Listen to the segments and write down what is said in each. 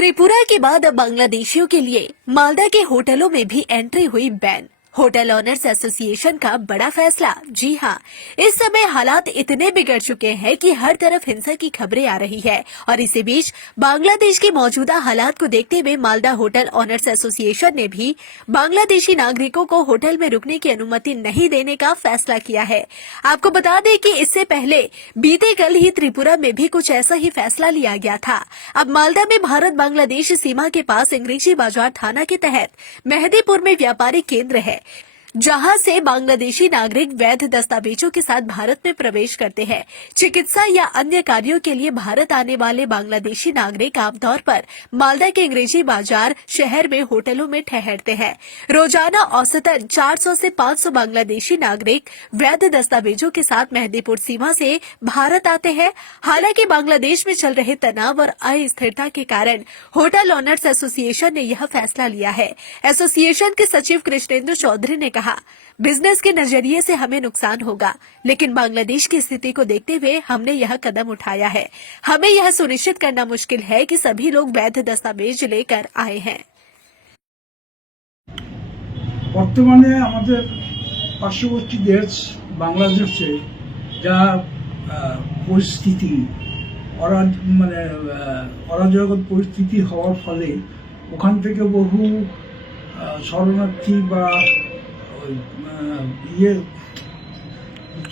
त्रिपुरा के बाद अब बांग्लादेशियों के लिए मालदा के होटलों में भी एंट्री हुई बैन। होटल ओनर्स एसोसिएशन का बड़ा फैसला। जी हां, इस समय हालात इतने बिगड़ चुके हैं कि हर तरफ हिंसा की खबरें आ रही है और इसी बीच बांग्लादेश के मौजूदा हालात को देखते हुए मालदा होटल ओनर्स एसोसिएशन ने भी बांग्लादेशी नागरिकों को होटल में रुकने की अनुमति नहीं देने का फैसला किया है। आपको बता दें कि इससे पहले बीते कल ही त्रिपुरा में भी कुछ ऐसा ही फैसला लिया गया था। अब मालदा में भारत बांग्लादेश सीमा के पास अंग्रेजी बाजार थाना के तहत मेहदीपुर में व्यापारिक केंद्र है, जहां से बांग्लादेशी नागरिक वैध दस्तावेजों के साथ भारत में प्रवेश करते हैं। चिकित्सा या अन्य कार्यों के लिए भारत आने वाले बांग्लादेशी नागरिक आमतौर पर मालदा के अंग्रेजी बाजार शहर में होटलों में ठहरते हैं। रोजाना औसतन 400 से 500 बांग्लादेशी नागरिक वैध दस्तावेजों के साथ मेहदीपुर सीमा से भारत आते हैं। हालांकि बांग्लादेश में चल रहे तनाव और अस्थिरता के कारण होटल ओनर्स एसोसिएशन ने यह फैसला लिया है। एसोसिएशन के सचिव कृष्णेंद्र चौधरी ने कहा, बिजनेस के नजरिए से हमें नुकसान होगा, लेकिन बांग्लादेश की स्थिति को देखते हुए हमने यह कदम उठाया है। हमें यह सुनिश्चित करना मुश्किल है कि सभी लोग वैध दस्तावेज लेकर आए हैं। বর্তমানে আমাদের পার্শ্ববর্তী দেশ বাংলাদেশে যা পরিস্থিতি অরাজক পরিস্থিতি হওয়ার ফলে ওখান থেকে বহু শরণার্থী বা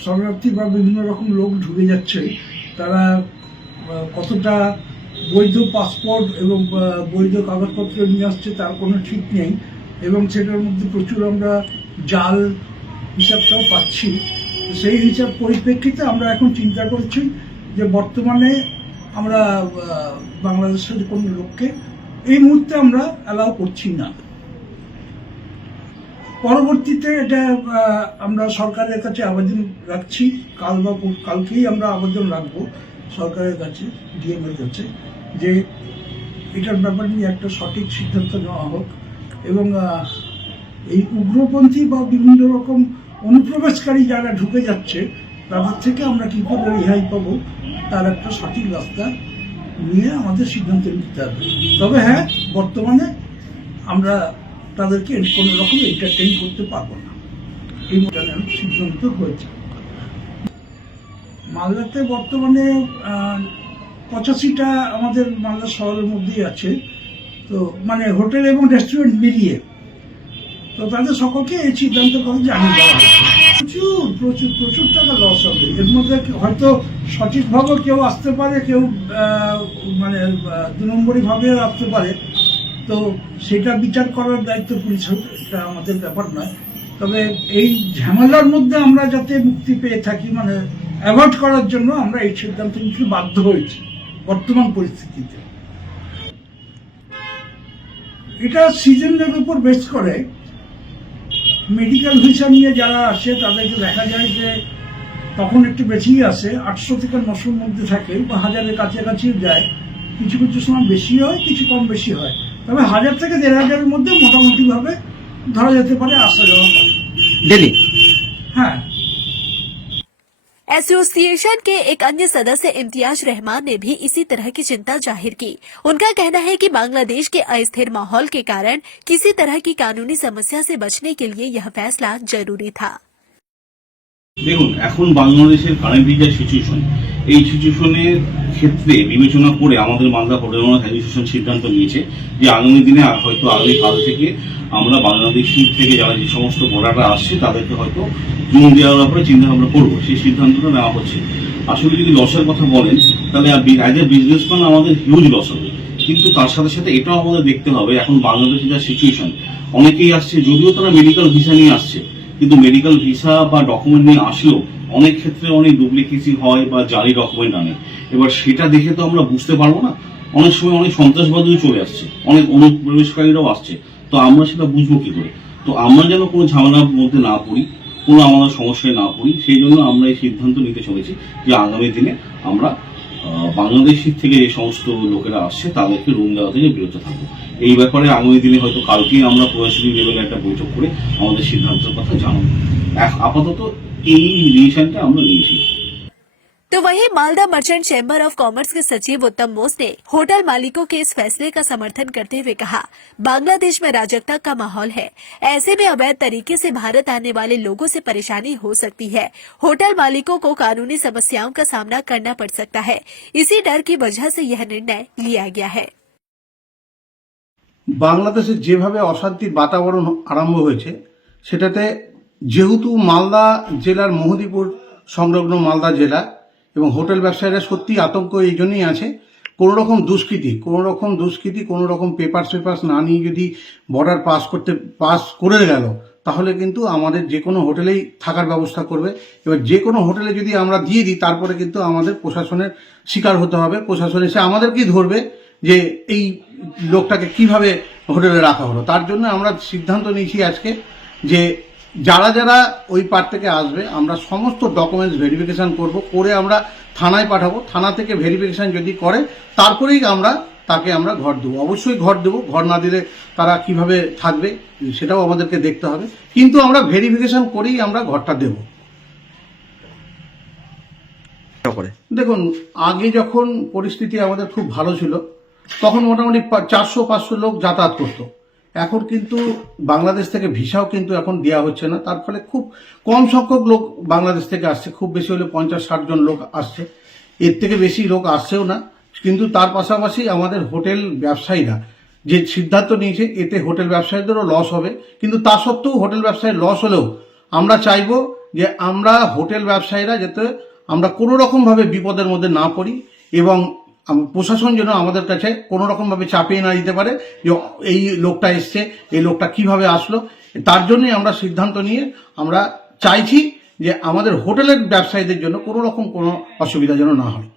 শরণার্থী বা বিভিন্ন রকম লোক ঢুকে যাচ্ছে। তারা কতটা বৈধ পাসপোর্ট এবং বৈধ কাগজপত্র নিয়ে আসছে তার কোনো ঠিক নেই এবং সেটার মধ্যে প্রচুর আমরা জাল হিসাবটাও পাচ্ছি। সেই হিসাব পরিপ্রেক্ষিতে আমরা এখন চিন্তা করছি যে বর্তমানে আমরা বাংলাদেশের কোনো লোককে এই মুহূর্তে আমরা অ্যালাউ করছি না। পরবর্তীতে এটা আমরা সরকারের কাছে আবেদন রাখছি। কালকেই আমরা আবেদন রাখবো সরকারের কাছে, ডিএম এর কাছে, যে এটার ব্যাপারে নিয়ে একটা সঠিক সিদ্ধান্ত নেওয়া হোক এবং এই উগ্রপন্থী বা বিভিন্ন রকম অনুপ্রবেশকারী যারা ঢুকে যাচ্ছে তাদের থেকে আমরা কি করে রেহাই পাবো তার একটা সঠিক রাস্তা নিয়ে আমাদের সিদ্ধান্ত নিতে হবে। তবে হ্যাঁ, বর্তমানে আমরা তাদেরকে কোনো রকম এন্টারটেইন করতে পারবো না, এই সিদ্ধান্ত হয়েছে। মালদাতে বর্তমানে 85টা আমাদের মালদা শহরের মধ্যেই আছে, তো মানে হোটেল এবং রেস্টুরেন্ট মিলিয়ে। তো তাদের সকলকে এই সিদ্ধান্তের কথা জানিয়ে দেওয়া হয়েছে। প্রচুর প্রচুর প্রচুর টাকা লস হবে। এর মধ্যে হয়তো সঠিকভাবে কেউ আসতে পারে, কেউ মানে 2 নম্বরই ভাবে আসতে পারে। তো সেটা বিচার করার দায়িত্ব পুলিশের, এটা আমাদের ব্যাপার নয়। তবে এই ঝামেলার মধ্যে আমরা যাতে মুক্তি পেয়ে থাকি, মানে অ্যাভয়েড করার জন্য আমরা এই সিদ্ধান্ত নিতে বাধ্য হয়েছি বর্তমান পরিস্থিতিতে। এটা সিজনের উপর বেস করে। মেডিকেল ভিসা নিয়ে যারা আসে তাদেরকে দেখা যায় যে তখন একটু বেশিই আসে, 800 থেকে 900-র মধ্যে থাকে বা 1000-এর কাছাকাছি যায়। কিছু কিছু সময় বেশি হয়, কিছু কম বেশি হয়। তবে 1000 থেকে 1500-এর মধ্যে মোটামুটি ভাবে ধরা যেতে পারে আসা যাওয়া दिल्ली। হ্যাঁ। एसोसिएशन के एक अन्य सदस्य इम्तियाज रहमान ने भी इसी तरह की चिंता जाहिर की। उनका कहना है कि बांग्लादेश के अस्थिर माहौल के कारण किसी तरह की कानूनी समस्या से बचने के लिए यह फैसला जरूरी था। দেখুন, এখন বাংলাদেশের কারেন্ট যে সিচুয়েশন, এই সিচুয়েশনের ক্ষেত্রে বিবেচনা করে আমাদের মালদা হোটেল ওনার্স অ্যাসোসিয়েশন সিদ্ধান্ত নিয়েছে যে আগামী দিনে হয়তো আগামীকাল থেকে আমরা বাংলাদেশি থেকে যারা যে সমস্ত বোর্ডাররা আসছে তাদেরকে হয়তো জুন দেওয়ার ব্যাপারে চিন্তা ভাবনা করবো। সেই সিদ্ধান্তটা নেওয়া হচ্ছে। আসলে যদি লসের কথা বলেন তাহলে অ্যাজ এ বিজনেসম্যান আমাদের হিউজ লস হবে, কিন্তু তার সাথে সাথে এটাও আমাদের দেখতে হবে এখন বাংলাদেশের যা সিচুয়েশন, অনেকেই আসছে যদিও তারা মেডিকেল ভিসা নিয়ে আসছে, কিন্তু মেডিকেল ভিসা বা ডকুমেন্ট নিয়ে আসলেও অনেক ক্ষেত্রে অনেক ডুপ্লিকেসি হয় বা জালি ডকুমেন্ট আনে। এবার সেটা দেখে তো আমরা বুঝতে পারবো না, অনেক সময় অনেক সন্ত্রাসবাদীও চলে আসছে, অনেক অনুপ্রবেশকারীরাও আসছে। তো আমরা সেটা বুঝবো কি করে? তো আমরা যেন কোনো ঝামেলার মধ্যে না পড়ি, কোনো আমাদের সমস্যায় না পড়ি, সেই জন্য আমরা এই সিদ্ধান্ত নিতে চলেছি যে আগামী দিনে আমরা বাংলাদেশের থেকে যে সমস্ত লোকেরা আসছে তাদেরকে রুম দেওয়া থেকে বিরত থাকবো। এই ব্যাপারে আগামী দিনে হয়তো কালকেই আমরা প্রশাসনিক লেভেলে একটা বৈঠক করে আমাদের সিদ্ধান্তের কথা জানাবো। আপাতত এই ডিসিশনটা আমরা নিয়েছি। तो वहीं Malda merchant chamber of commerce के सचिव उत्तम बोस ने होटल मालिकों के इस फैसले का समर्थन करते हुए कहा, बांग्लादेश में अराजकता का माहौल है, ऐसे में अवैध तरीके से भारत आने वाले लोगों से परेशानी हो सकती है। होटल मालिकों को कानूनी समस्याओं का सामना करना पड़ सकता है। इसी डर की वजह से यह निर्णय लिया गया है। বাংলাদেশে যেভাবে অশান্তির বাতাবরণ আরম্ভ হয়েছে সেটাতে যেহেতু মালদা জেলার মহদীপুর সংলগ্ন মালদা জেলা এবং হোটেল ব্যবসায়ীরা সত্যি আতঙ্ক এই জন্যই আছে, কোনো রকম দুষ্কৃতি কোনো রকম পেপারস না নিয়ে যদি বর্ডার পাস করে গেল তাহলে কিন্তু আমাদের যে কোনো হোটেলেই থাকার ব্যবস্থা করবে। এবার যে কোনো হোটেলে যদি আমরা দিয়ে দিই তারপরে কিন্তু আমাদের প্রশাসনের শিকার হতে হবে। প্রশাসন এসে আমাদেরকেই ধরবে যে এই লোকটাকে কিভাবে হোটেলে রাখা হলো। তার জন্য আমরা সিদ্ধান্ত নিয়েছি আজকে যে যারা যারা ওই পার থেকে আসবে আমরা সমস্ত ডকুমেন্টস ভেরিফিকেশন করে আমরা থানায় পাঠাবো। থানা থেকে ভেরিফিকেশন যদি করে তারপরেই তাকে আমরা ঘর দেবো। অবশ্যই ঘর দেবো, ঘর না দিলে তারা কিভাবে থাকবে সেটাও আমাদেরকে দেখতে হবে, কিন্তু আমরা ভেরিফিকেশন করেই আমরা ঘরটা দেব। দেখুন, আগে যখন পরিস্থিতি আমাদের খুব ভালো ছিল তখন মোটামুটি 400-500 লোক যাতায়াত করতো। এখন কিন্তু বাংলাদেশ থেকে ভিসাও কিন্তু এখন দেওয়া হচ্ছে না, তার ফলে খুব কম সংখ্যক লোক বাংলাদেশ থেকে আসছে। খুব বেশি হলে 50-60 জন লোক আসছে, এর থেকে বেশি লোক আসছেও না। কিন্তু তার পাশাপাশি আমাদের হোটেল ব্যবসায়ীরা যে সিদ্ধান্ত নিয়েছে এতে হোটেল ব্যবসায়ীদেরও লস হবে, কিন্তু তা সত্ত্বেও হোটেল ব্যবসায়ীর লস হলেও আমরা চাইবো যে আমরা হোটেল ব্যবসায়ীরা যাতে আমরা কোনো রকমভাবে বিপদের মধ্যে না পড়ি এবং প্রশাসন যেন আমাদের কাছে কোনো রকমভাবে চাপিয়ে না দিতে পারে যে এই লোকটা এসছে, এই লোকটা কিভাবে আসলো। তার জন্যই আমরা সিদ্ধান্ত নিয়ে আমরা চাইছি যে আমাদের হোটেলের ব্যবসায়ীদের জন্য কোনো রকম কোনো অসুবিধা যেন না হয়।